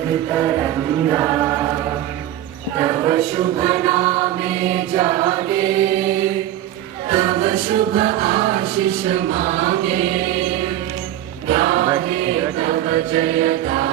तरंगा तव शुभ नामे जागे तव शुभ आशीष मांगे गाहे तव जय गाथा